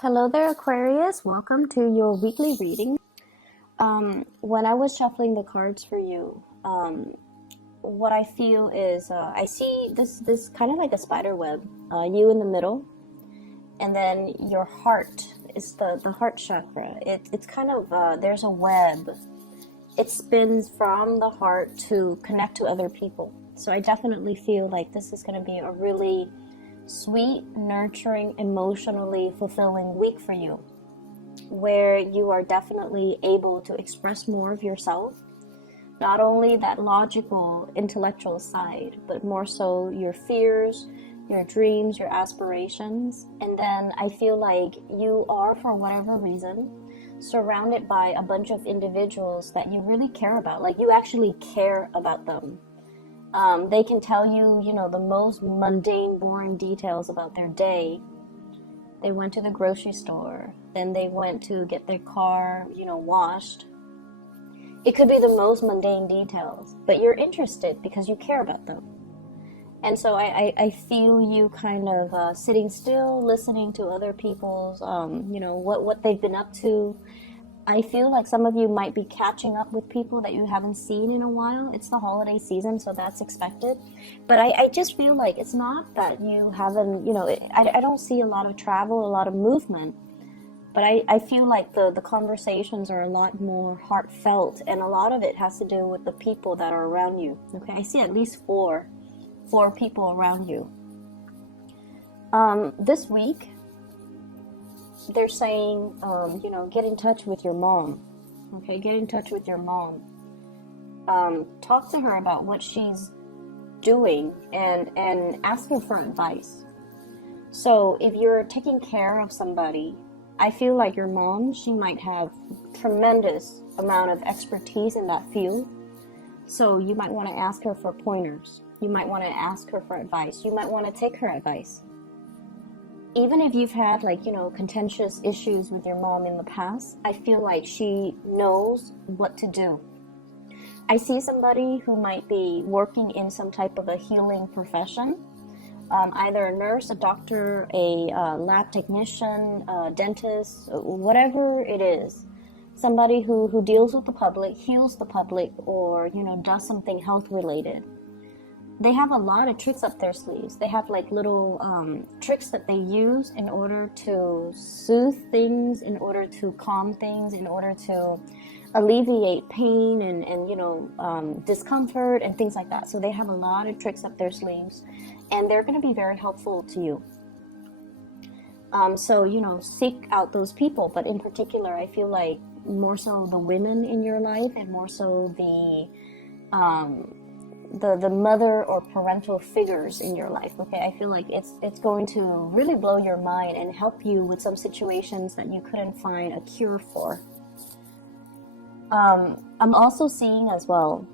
Hello there, Aquarius. Welcome to your weekly reading. When I was shuffling the cards for you, what I feel is I see this kind of like a spider web, you in the middle, and then your heart is the heart chakra. It's kind of, there's a web. It spins from the heart to connect to other people. So I definitely feel like this is going to be a really sweet, nurturing, emotionally fulfilling week for you, where you are definitely able to express more of yourself, not only that logical, intellectual side, but more so your fears, your dreams, your aspirations. And then I feel like you are, for whatever reason, surrounded by a bunch of individuals that you really care about. Like, you actually care about them. They can tell you, the most mundane, boring details about their day. They went to the grocery store, then they went to get their car, washed. It could be the most mundane details, but you're interested because you care about them. And so I feel you kind of sitting still, listening to other people's, what they've been up to. I feel like some of you might be catching up with people that you haven't seen in a while. It's the holiday season, so that's expected. But I just feel like it's not that you haven't, I don't see a lot of travel, a lot of movement. But I feel like the conversations are a lot more heartfelt, and a lot of it has to do with the people that are around you. Okay, I see at least four people around you. This week, they're saying, get in touch with your mom. Okay, get in touch with your mom. Talk to her about what she's doing and ask her for advice. So if you're taking care of somebody, I feel like your mom, she might have tremendous amount of expertise in that field. So you might want to ask her for pointers. You might want to ask her for advice. You might want to take her advice. Even if you've had contentious issues with your mom in the past, I feel like she knows what to do. I see somebody who might be working in some type of a healing profession, either a nurse, a doctor, a lab technician, a dentist, whatever it is. Somebody who deals with the public, heals the public, or does something health related. They have a lot of tricks up their sleeves. They have like little tricks that they use in order to soothe things, in order to calm things, in order to alleviate pain and discomfort and things like that. So they have a lot of tricks up their sleeves, and they're going to be very helpful to you. So seek out those people. But in particular, I feel like more so the women in your life, and more so the mother or parental figures in your life. Okay, I feel like it's going to really blow your mind and help you with some situations that you couldn't find a cure for. I'm also seeing as well,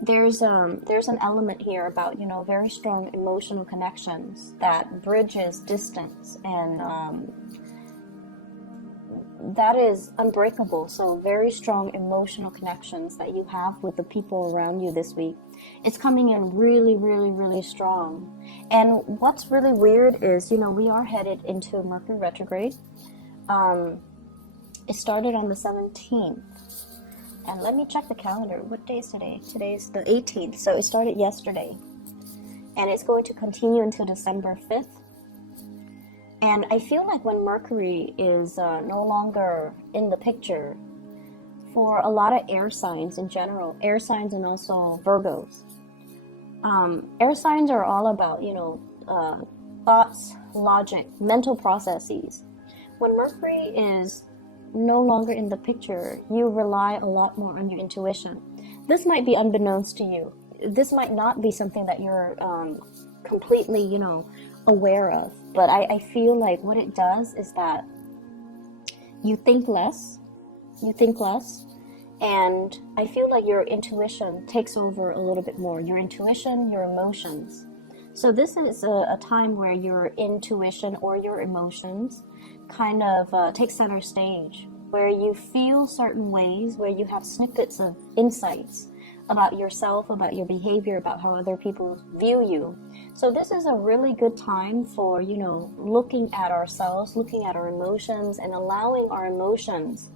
there's an element here about very strong emotional connections that bridges distance, and that is unbreakable. So very strong emotional connections that you have with the people around you this week. It's coming in really, really, really strong. And what's really weird is, we are headed into Mercury retrograde. It started on the 17th. And let me check the calendar. What day is today? Today's the 18th. So it started yesterday. And it's going to continue until December 5th. And I feel like when Mercury is no longer in the picture, for a lot of air signs in general, air signs and also Virgos, air signs are all about, thoughts, logic, mental processes. When Mercury is no longer in the picture, you rely a lot more on your intuition. This might be unbeknownst to you. This might not be something that you're completely, aware of. But I feel like what it does is that you think less, and I feel like your intuition takes over a little bit more. Your intuition, your emotions. So this is a time where your intuition or your emotions kind of take center stage, where you feel certain ways, where you have snippets of insights about yourself, about your behavior, about how other people view you, So this is a really good time for, looking at ourselves, looking at our emotions, and allowing our emotions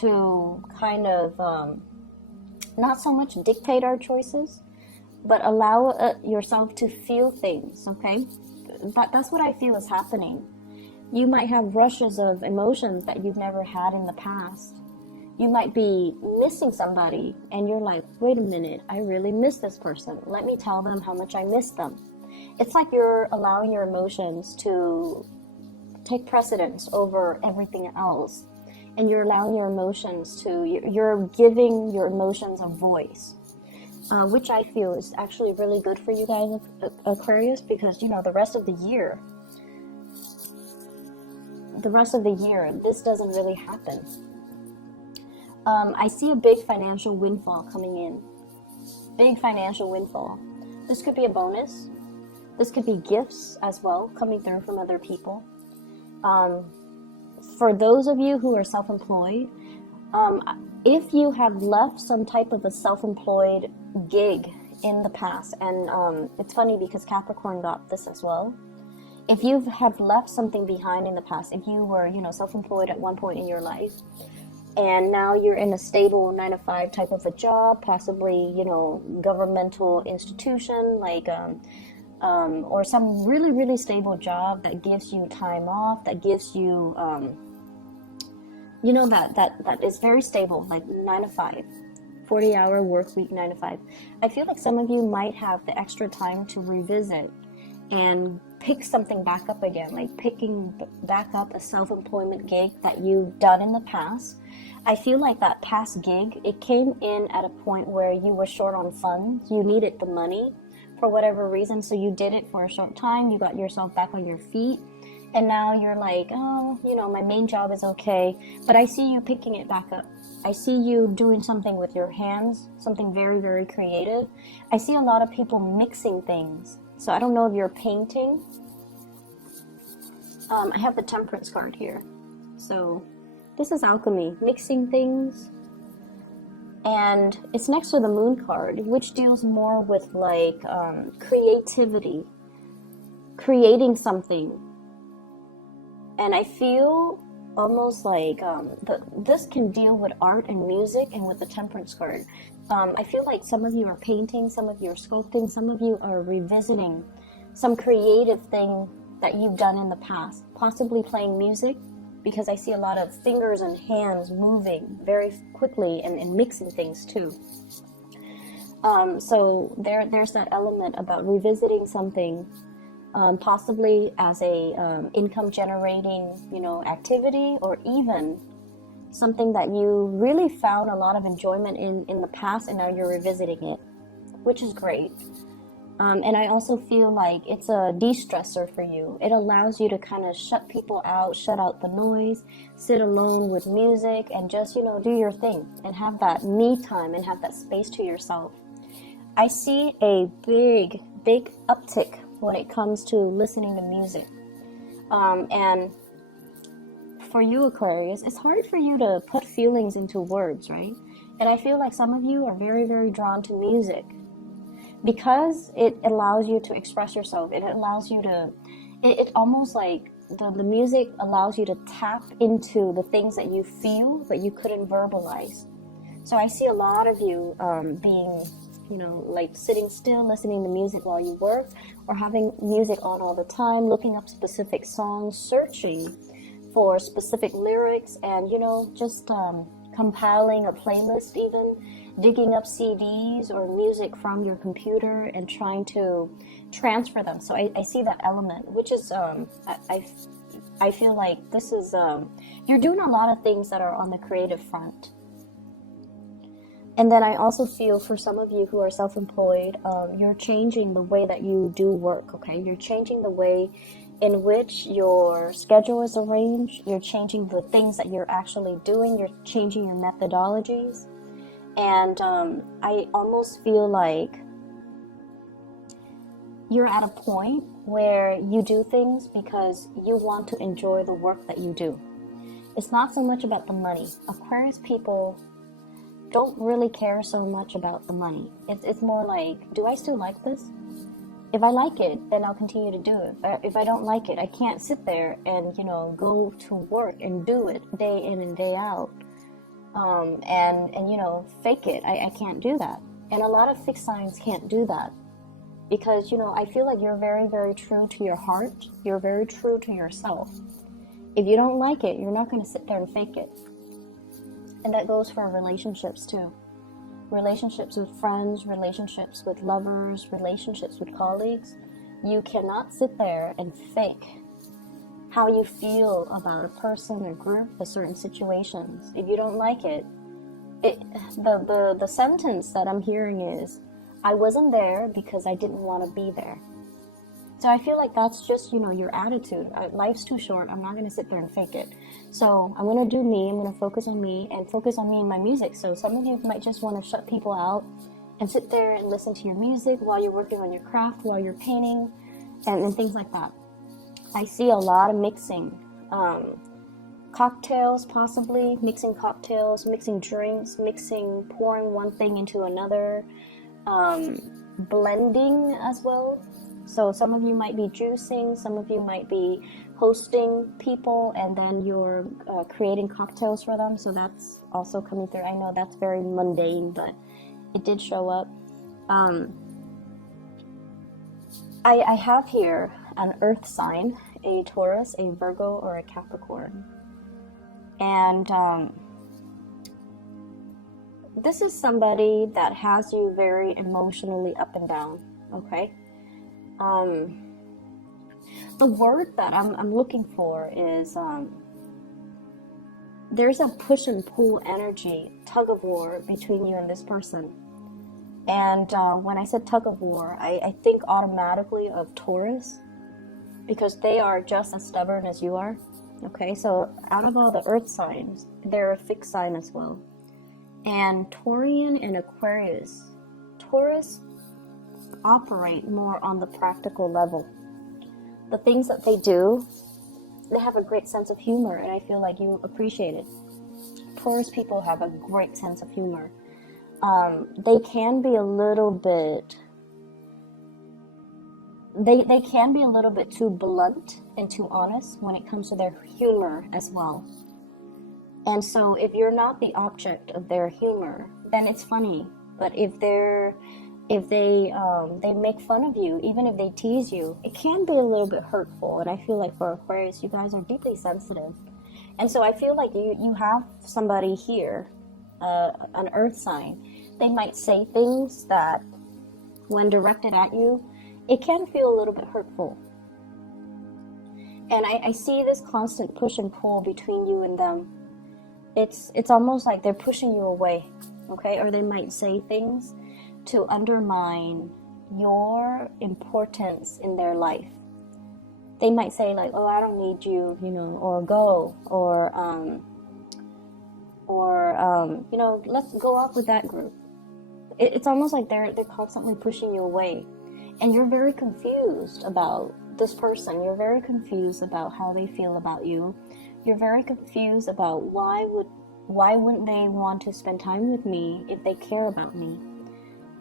to kind of not so much dictate our choices, but allow yourself to feel things, okay? That's what I feel is happening. You might have rushes of emotions that you've never had in the past. You might be missing somebody and you're like, wait a minute, I really miss this person. Let me tell them how much I miss them. It's like you're allowing your emotions to take precedence over everything else. And you're allowing your emotions you're giving your emotions a voice. Which I feel is actually really good for you guys, Aquarius, because, the rest of the year, this doesn't really happen. I see a big financial windfall coming in. Big financial windfall. This could be a bonus. This could be gifts as well, coming through from other people. For those of you who are self-employed, if you have left some type of a self-employed gig in the past, and it's funny because Capricorn got this as well. If you have left something behind in the past, if you were, self-employed at one point in your life, and now you're in a stable 9-to-5 type of a job, possibly, governmental institution, like, or some really, really stable job that gives you time off, that gives you, that is very stable, like 9-to-5, 40-hour work week, 9-to-5. I feel like some of you might have the extra time to revisit and pick something back up again, like picking back up a self-employment gig that you've done in the past. I feel like that past gig, it came in at a point where you were short on funds. You needed the money for whatever reason, so you did it for a short time. You got yourself back on your feet, and now you're like, oh, my main job is okay, but I see you picking it back up. I see you doing something with your hands, something very, very creative. I see a lot of people mixing things. So I don't know if you're painting. I have the Temperance card here. So this is alchemy, mixing things. And it's next to the Moon card, which deals more with like creativity, creating something. And I feel almost like this can deal with art and music, and with the Temperance card. I feel like some of you are painting, some of you are sculpting, some of you are revisiting some creative thing that you've done in the past, possibly playing music, because I see a lot of fingers and hands moving very quickly and mixing things too. So there's that element about revisiting something, possibly as a income generating, activity, or even something that you really found a lot of enjoyment in the past, and now you're revisiting it, which is great. And I also feel like it's a de-stressor for you. It allows you to kind of shut people out, shut out the noise, sit alone with music, and just, do your thing and have that me time and have that space to yourself. I see a big, big uptick when it comes to listening to music. And for you, Aquarius, it's hard for you to put feelings into words, right? And I feel like some of you are very, very drawn to music, because it allows you to express yourself. It allows you to, it almost like the music allows you to tap into the things that you feel, but you couldn't verbalize. So I see a lot of you being, like sitting still, listening to music while you work, or having music on all the time, looking up specific songs, searching for specific lyrics, and, just compiling a playlist, even digging up CDs or music from your computer and trying to transfer them. So I see that element, which is, I feel like this is, you're doing a lot of things that are on the creative front. And then I also feel for some of you who are self-employed, you're changing the way that you do work, okay? You're changing the way in which your schedule is arranged. You're changing the things that you're actually doing. You're changing your methodologies. And I almost feel like you're at a point where you do things because you want to enjoy the work that you do. It's not so much about the money. Aquarius people don't really care so much about the money. It's more like, do I still like this? If I like it, then I'll continue to do it. If I don't like it, I can't sit there and, go to work and do it day in and day out. And fake it. I can't do that. And a lot of fixed signs can't do that. Because, I feel like you're very, very true to your heart. You're very true to yourself. If you don't like it, you're not going to sit there and fake it. And that goes for relationships too. Relationships with friends, relationships with lovers, relationships with colleagues. You cannot sit there and fake how you feel about a person, a group, a certain situations. If you don't like it, the sentence that I'm hearing is, I wasn't there because I didn't want to be there. So I feel like that's just, your attitude. Life's too short. I'm not going to sit there and fake it. So I'm going to do me. I'm going to focus on me and focus on me and my music. So some of you might just want to shut people out and sit there and listen to your music while you're working on your craft, while you're painting, and things like that. I see a lot of mixing. Cocktails, possibly. Mixing cocktails, mixing drinks, pouring one thing into another. Blending as well. So some of you might be juicing, some of you might be hosting people, and then you're creating cocktails for them. So that's also coming through. I know that's very mundane, but it did show up. I have here an earth sign, a Taurus, a Virgo, or a Capricorn. And this is somebody that has you very emotionally up and down, okay? The word that I'm looking for is there's a push and pull energy, tug of war between you and this person. And when I said tug of war, I think automatically of Taurus, because they are just as stubborn as you are. Okay, so out of all the earth signs, they're a fixed sign as well. And Taurian and Aquarius, Taurus operate more on the practical level. The things that they do, they have a great sense of humor, and I feel like you appreciate it. Taurus people have a great sense of humor. They can be a little bit, they can be a little bit too blunt and too honest when it comes to their humor as well. And so if you're not the object of their humor, then it's funny. But if they make fun of you, even if they tease you, it can be a little bit hurtful. And I feel like for Aquarius, you guys are deeply sensitive. And so I feel like you have somebody here, an earth sign. They might say things that, when directed at you, it can feel a little bit hurtful. And I see this constant push and pull between you and them. It's almost like they're pushing you away, okay? Or they might say things to undermine your importance in their life. They might say like, oh, I don't need you, or go, or let's go off with that group. It's almost like they're constantly pushing you away. And you're very confused about this person. You're very confused about how they feel about you. You're very confused about why wouldn't they want to spend time with me if they care about me?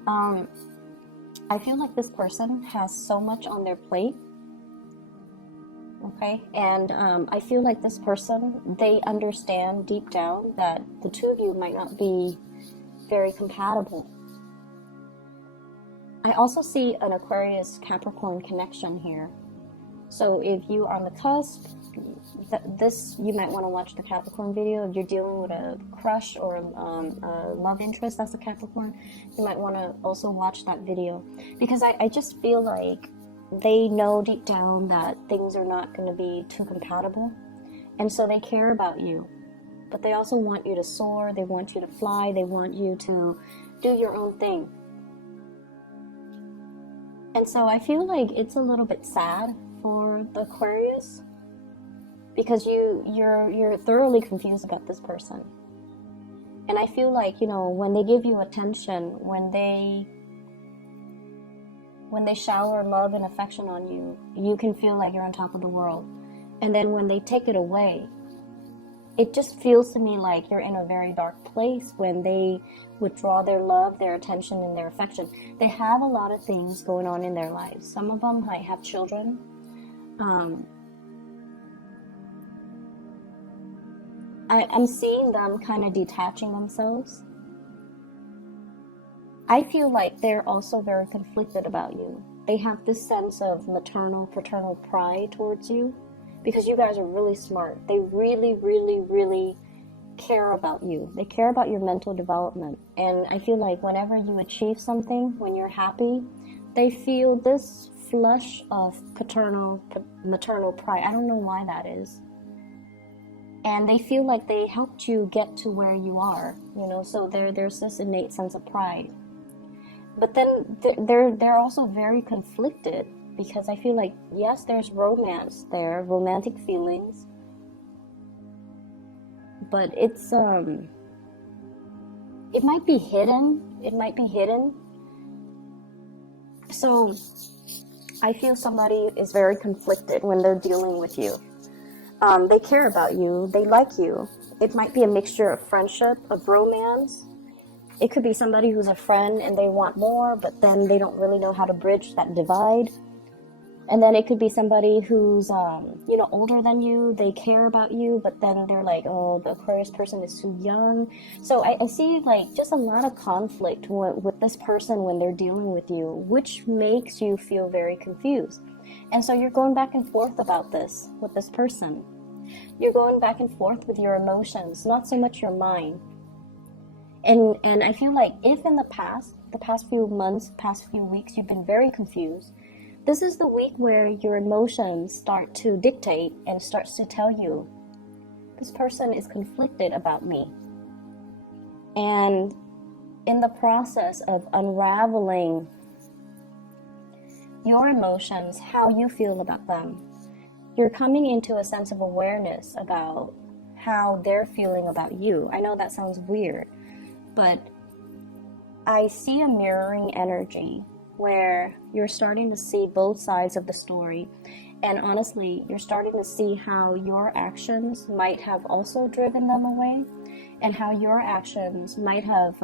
I feel like this person has so much on their plate. Okay, and I feel like this person, they understand deep down that the two of you might not be very compatible. I also see an Aquarius Capricorn connection here. So if you are on the cusp, you might want to watch the Capricorn video. If you're dealing with a crush or a love interest that's a Capricorn, you might want to also watch that video. Because I just feel like they know deep down that things are not going to be too compatible. And so they care about you. But they also want you to soar. They want you to fly. They want you to do your own thing. And so I feel like it's a little bit sad for the Aquarius, because you're thoroughly confused about this person. And I feel like, when they give you attention, when they shower love and affection on you, you can feel like you're on top of the world. And then when they take it away, it just feels to me like you're in a very dark place when they withdraw their love, their attention, and their affection. They have a lot of things going on in their lives. Some of them might have children. I'm seeing them kind of detaching themselves. I feel like they're also very conflicted about you. They have this sense of maternal, paternal pride towards you because you guys are really smart. They really, really, really care about you. They care about your mental development. And I feel like whenever you achieve something, when you're happy, they feel this flush of paternal, maternal pride. I don't know why that is. And they feel like they helped you get to where you are, you know, so there's this innate sense of pride. But then they're also very conflicted because I feel like, yes, there's romance there, romantic feelings, but it's it might be hidden. It might be hidden. So I feel somebody is very conflicted when they're dealing with you. They care about you. They like you. It might be a mixture of friendship, of romance. It could be somebody who's a friend and they want more, but then they don't really know how to bridge that divide. And then it could be somebody who's, you know, older than you. They care about you, but then they're like, oh, the Aquarius person is too young. So I see like just a lot of conflict with this person when they're dealing with you, which makes you feel very confused. And so you're going back and forth about this with this person. You're going back and forth with your emotions, not so much your mind. And I feel like if in the past few months, past few weeks, you've been very confused, this is the week where your emotions start to dictate and starts to tell you, this person is conflicted about me. And in the process of unraveling your emotions, how you feel about them, you're coming into a sense of awareness about how they're feeling about you. I know that sounds weird, but I see a mirroring energy where you're starting to see both sides of the story. And honestly, you're starting to see how your actions might have also driven them away, and how your actions might have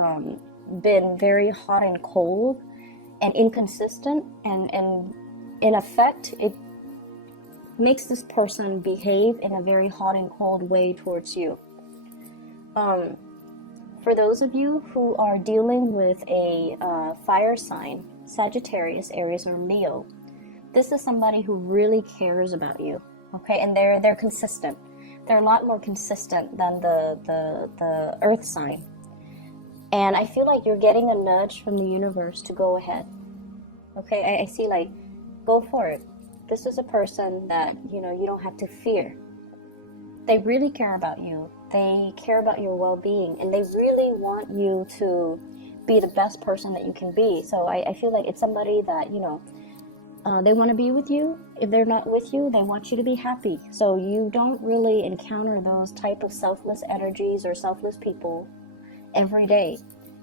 been very hot and cold and inconsistent. And in effect, it makes this person behave in a very hot and cold way towards you. For those of you who are dealing with a fire sign, Sagittarius, Aries, or Leo, this is somebody who really cares about you, okay? And they're consistent. They're a lot more consistent than the Earth sign. And I feel like you're getting a nudge from the universe to go ahead, okay? I see like, go for it. This is a person that, you know, you don't have to fear. They really care about you. They care about your well-being, and they really want you to be the best person that you can be. So I feel like it's somebody that, you know, they want to be with you. If they're not with you, they want you to be happy. So you don't really encounter those type of selfless energies or selfless people every day.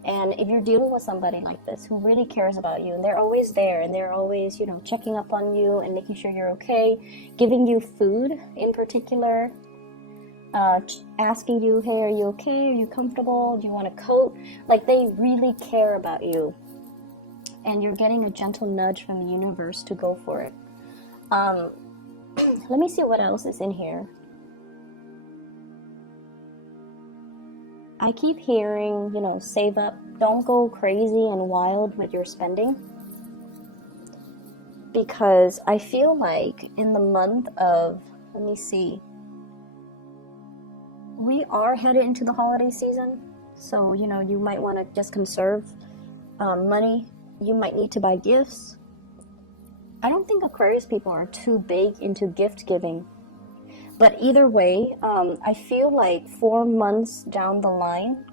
And if you're dealing with somebody like this who really cares about you, and they're always there, and they're always, you know, checking up on you and making sure you're okay, giving you food in particular, asking you, hey, are you okay? Are you comfortable? Do you want a coat? Like, they really care about you. And you're getting a gentle nudge from the universe to go for it. Let me see what else is in here. I keep hearing, you know, save up. Don't go crazy and wild with your spending. Because I feel like in the month of, let me see, we are headed into the holiday season, so, you know, you might want to just conserve money. You might need to buy gifts. I don't think Aquarius people are too big into gift giving, but either way, I feel like 4 months down the line,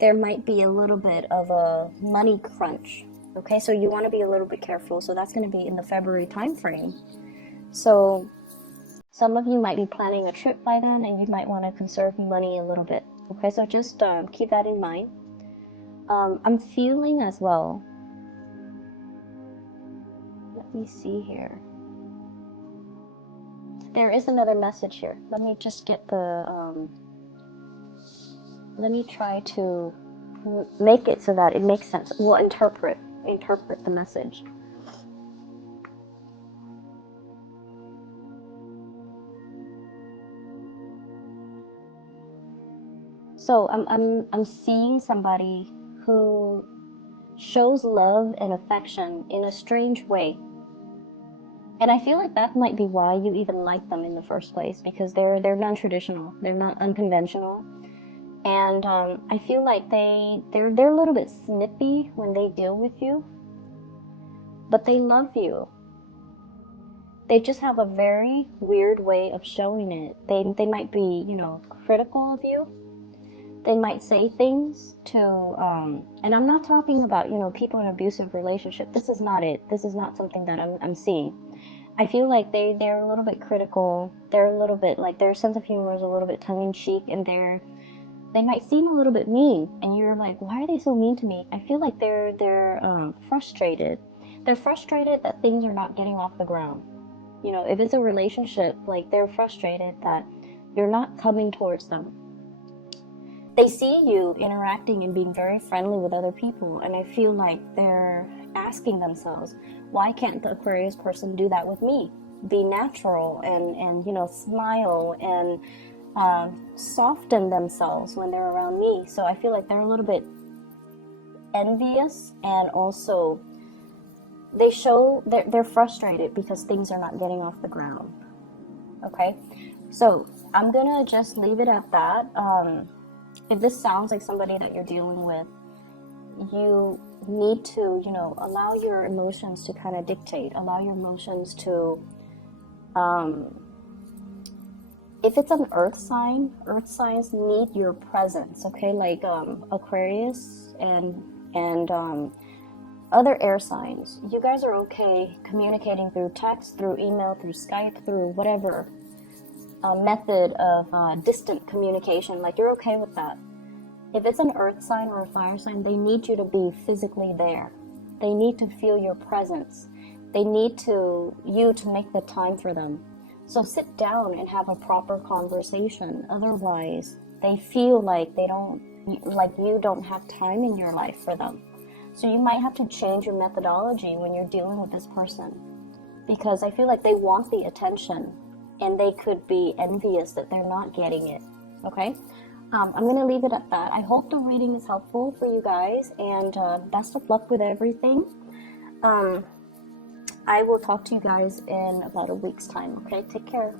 there might be a little bit of a money crunch. Okay, so you want to be a little bit careful. So that's going to be in the February time frame. So some of you might be planning a trip by then, and you might want to conserve money a little bit. Okay, so just keep that in mind. I'm feeling as well. Let me see here. There is another message here. Let me just get the let me try to make it so that it makes sense. We'll interpret the message. So I'm seeing somebody who shows love and affection in a strange way. And I feel like that might be why you even like them in the first place, because they're non-traditional, they're not unconventional, and I feel like they're a little bit snippy when they deal with you, but they love you. They just have a very weird way of showing it. They might be, you know, critical of you. They might say things to, and I'm not talking about, you know, people in an abusive relationship. This is not it. This is not something that I'm seeing. I feel like they're a little bit critical. They're a little bit, like, their sense of humor is a little bit tongue-in-cheek, and they might seem a little bit mean, and you're like, why are they so mean to me? I feel like they're frustrated. They're frustrated that things are not getting off the ground. You know, if it's a relationship, like, they're frustrated that you're not coming towards them. They see you interacting and being very friendly with other people, and I feel like they're asking themselves, why can't the Aquarius person do that with me? Be natural and you know, smile and soften themselves when they're around me. So I feel like they're a little bit envious, and also they show they're frustrated because things are not getting off the ground. Okay, so I'm gonna just leave it at that. If this sounds like somebody that you're dealing with, you need to, you know, allow your emotions to kind of dictate, allow your emotions to, if it's an earth signs need your presence, okay? Like Aquarius and other air signs, you guys are okay communicating through text, through email, through Skype, through whatever method of distant communication. Like, you're okay with that. If it's an earth sign or a fire sign, they need you to be physically there. They need to feel your presence. They need you to make the time for them. So sit down and have a proper conversation. Otherwise, they feel like you don't have time in your life for them. So you might have to change your methodology when you're dealing with this person, because I feel like they want the attention, and they could be envious that they're not getting it. Okay? I'm going to leave it at that. I hope the reading is helpful for you guys, and best of luck with everything. I will talk to you guys in about a week's time. Okay? Take care.